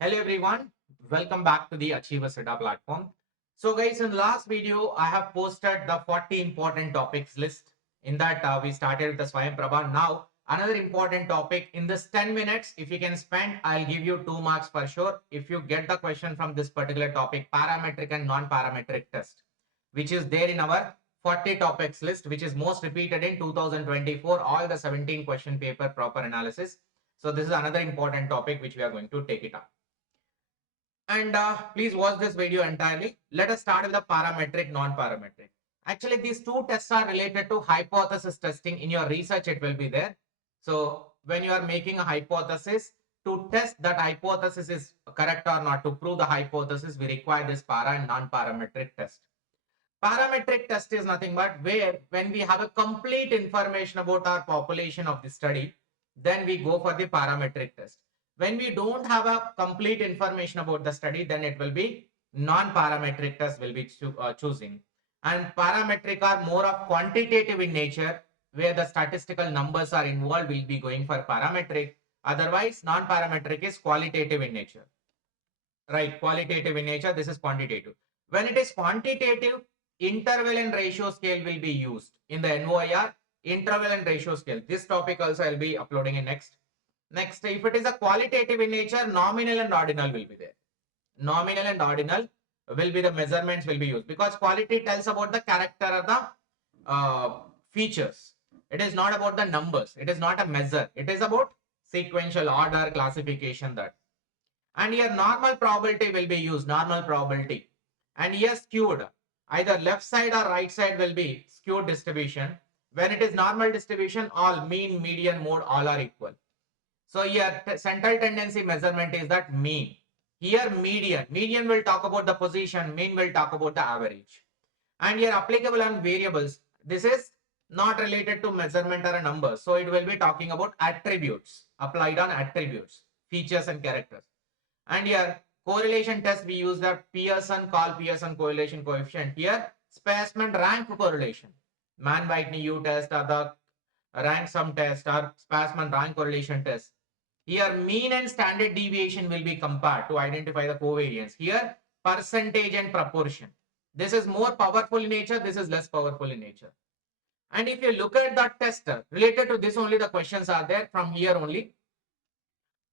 Hello everyone, welcome back to the Achievers Radar platform. So guys, in last video, I have posted the 40 important topics list. In that, we started with the Swayam Prabha. Now, another important topic in this 10 minutes, if you can spend, I'll give you 2 marks for sure. If you get the question from this particular topic, parametric and non-parametric test, which is there in our 40 topics list, which is most repeated in 2024, all the 17 question paper proper analysis. So this is another important topic which we are going to take it up. And please watch this video entirely. Let us start with the parametric, non-parametric. Actually, these two tests are related to hypothesis testing. In your research, it will be there. So when you are making a hypothesis, to test that hypothesis is correct or not, to prove the hypothesis, we require this para and non-parametric test. Parametric test is nothing but where when we have a complete information about our population of the study, then we go for the parametric test. When we don't have a complete information about the study, then it will be non-parametric test will be choosing. And parametric are more of quantitative in nature, where the statistical numbers are involved, we'll be going for parametric. Otherwise, non-parametric is qualitative in nature. Right, qualitative in nature, this is quantitative. When it is quantitative, interval and ratio scale will be used in the NOIR, interval and ratio scale. This topic also I'll be uploading in next. Next, if it is a qualitative in nature, nominal and ordinal will be there. Nominal and ordinal will be the measurements will be used, because quality tells about the character of the features. It is not about the numbers. It is not a measure. It is about sequential order, classification, that. And here normal probability will be used, normal probability. And here skewed, either left side or right side will be skewed distribution. When it is normal distribution, all mean, median, mode, all are equal. So here central tendency measurement is that mean. Here median. Median will talk about the position, mean will talk about the average. And here applicable on variables. This is not related to measurement or a number. So it will be talking about attributes, applied on attributes, features and characters. And here correlation test, we use the Pearson, Karl Pearson correlation coefficient. Here Spearman rank correlation, Mann-Whitney U test or the rank sum test or Spearman rank correlation test. Here mean and standard deviation will be compared to identify the covariance. Here percentage and proportion. This is more powerful in nature. This is less powerful in nature. And if you look at the test related to this only, the questions are there from here only.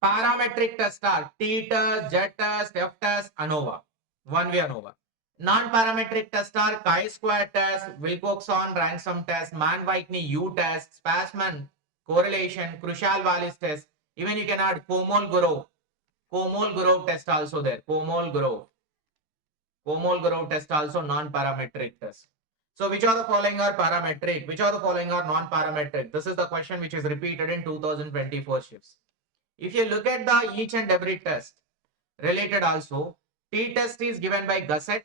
Parametric test are T test, Z test, F test, ANOVA, one-way ANOVA. Non-parametric test are chi-square test, Wilcoxon ransom test, Mann-Whitney U test, Spearman correlation, Krushal-Wallis test. Even you can add Komolgorov test also there. Komolgorov test also non-parametric test. So which are the following are parametric? Which are the following are non-parametric? This is the question which is repeated in 2024 shifts. If you look at the each and every test related also, t-test is given by Gusset,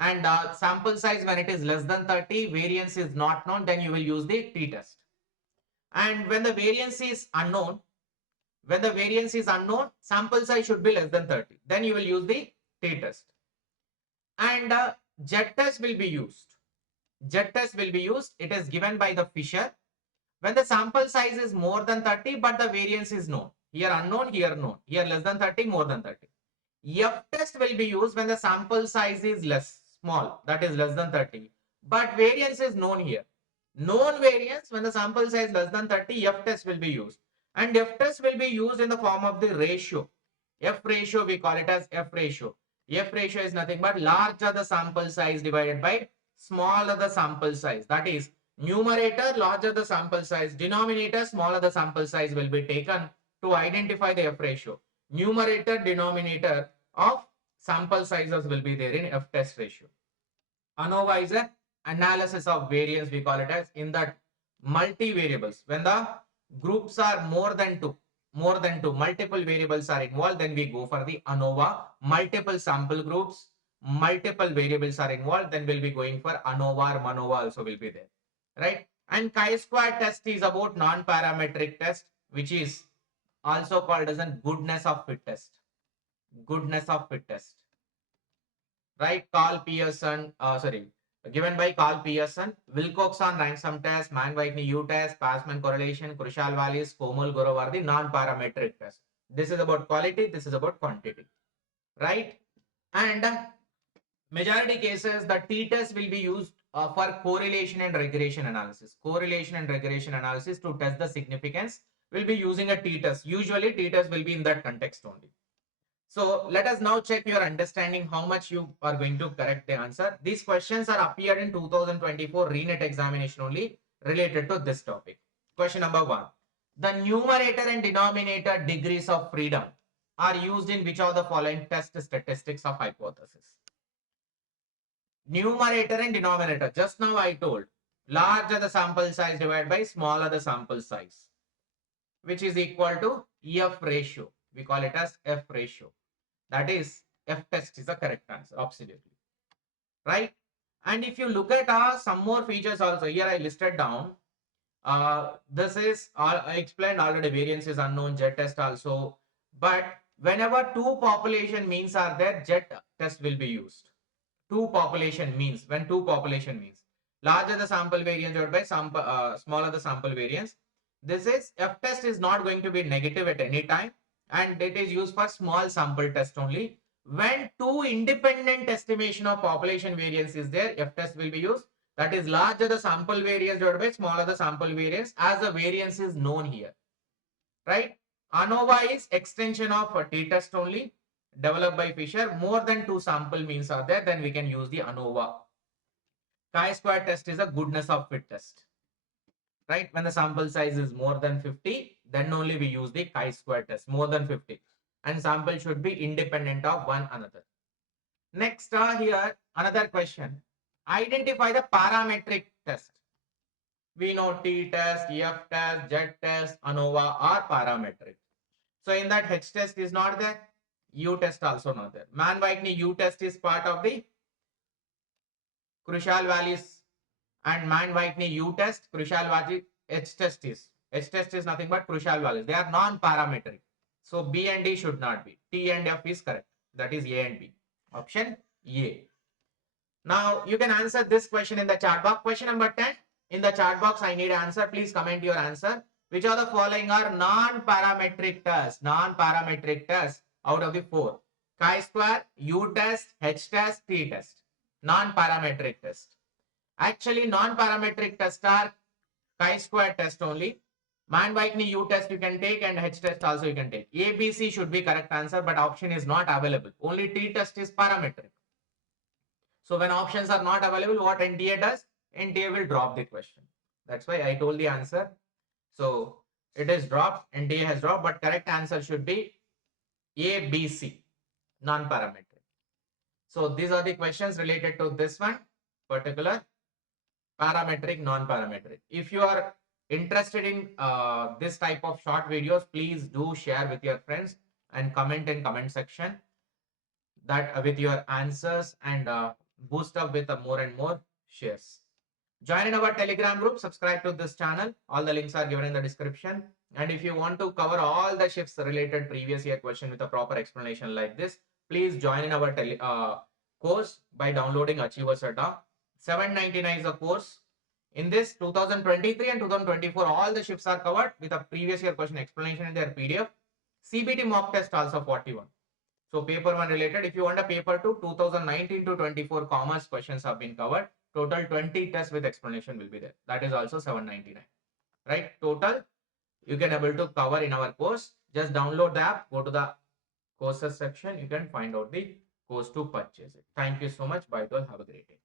and sample size when it is less than 30, variance is not known, then you will use the t-test. And when the variance is unknown, sample size should be less than 30, then you will use the t-test. And z-test will be used. Z-test will be used. It is given by the Fisher. When the sample size is more than 30, but the variance is known. Here unknown, here known. Here less than 30, more than 30. F-test will be used when the sample size is small, that is less than 30. But variance is known here. Known variance when the sample size less than 30, F-test will be used. And F-test will be used in the form of the ratio. F ratio, we call it as F ratio. F ratio is nothing but larger the sample size divided by smaller the sample size. That is, numerator larger the sample size, denominator smaller the sample size will be taken to identify the F ratio. Numerator, denominator of sample sizes will be there in F-test ratio. ANOVA is an analysis of variance, we call it as, in that multi-variables. When the groups are more than two, multiple variables are involved, then we go for the ANOVA. Multiple sample groups, multiple variables are involved, then we'll be going for ANOVA or MANOVA also will be there, right? And chi-square test is about non-parametric test, which is also called as a goodness of fit test. Goodness of fit test, right? Karl Pearson, given by Karl Pearson, Wilcoxon ransom test, Mann-Whitney U test, Spearman correlation, Krushal-Wallis, Komolgorov are the non-parametric test. This is about quality, this is about quantity. right? And majority cases, the t-test will be used for correlation and regression analysis. Correlation and regression analysis to test the significance will be using a t-test. Usually t-test will be in that context only. So let us now check your understanding how much you are going to correct the answer. These questions are appeared in 2024 RENET examination only related to this topic. Question number 1. The numerator and denominator degrees of freedom are used in which of the following test statistics of hypothesis? Numerator and denominator. Just now I told larger the sample size divided by smaller the sample size, which is equal to F ratio. We call it as F ratio. That is, F test is the correct answer. Absolutely. Right? And if you look at some more features also, here I listed down. This is, I explained already, variance is unknown, Z test also. But whenever two population means are there, Z test will be used. Two population means, when two population means. Larger the sample variance divided by smaller the sample variance. This is, F test is not going to be negative at any time, and it is used for small sample test only. When two independent estimation of population variance is there, F test will be used. That is, larger the sample variance divided by smaller the sample variance, as the variance is known here. Right? ANOVA is extension of a t-test only, developed by Fisher. More than two sample means are there, then we can use the ANOVA. Chi-square test is a goodness of fit test. Right? When the sample size is more than 50, then only we use the chi-square test, more than 50. And sample should be independent of one another. Next, here, another question. Identify the parametric test. We know t-test, F test, Z test, ANOVA are parametric. So in that, H test is not there, U test also not there. Mann-Whitney U test is part of the crucial values, and Mann-Whitney U test, crucial value, H test is nothing but crucial values. They are non-parametric. So B and D should not be. T and F is correct. That is A and B. Option A. Now you can answer this question in the chat box. Question number 10. In the chat box, I need answer. Please comment your answer. Which of the following are non-parametric tests? Non-parametric tests out of the four. Chi-square, U test, H test, T test. Non-parametric test. Actually, non-parametric tests are chi-square test only. Mann-Whitney U test you can take, and H test also you can take. A, B, C should be correct answer, but option is not available. Only T test is parametric. So when options are not available, what NTA does? NTA will drop the question. That's why I told the answer. So it is dropped, NTA has dropped, but correct answer should be A, B, C, non-parametric. So these are the questions related to this one, particular parametric, non-parametric. If you are interested in this type of short videos, please do share with your friends and comment in comment section that with your answers, and boost up with more and more shares. Join in our Telegram group, subscribe to this channel. All the links are given in the description. And if you want to cover all the shifts related previous year question with a proper explanation like this, please join in our course by downloading Achievers Adopt. $799 is a course. In this 2023 and 2024, all the shifts are covered with a previous year question explanation in their PDF. CBT mock test also 41. So paper 1 related. If you want a paper 2, 2019 to 24 commerce questions have been covered. Total 20 tests with explanation will be there. That is also $799. Right? Total you can able to cover in our course. Just download the app, go to the courses section. You can find out the course to purchase it. Thank you so much. Bye to all. Have a great day.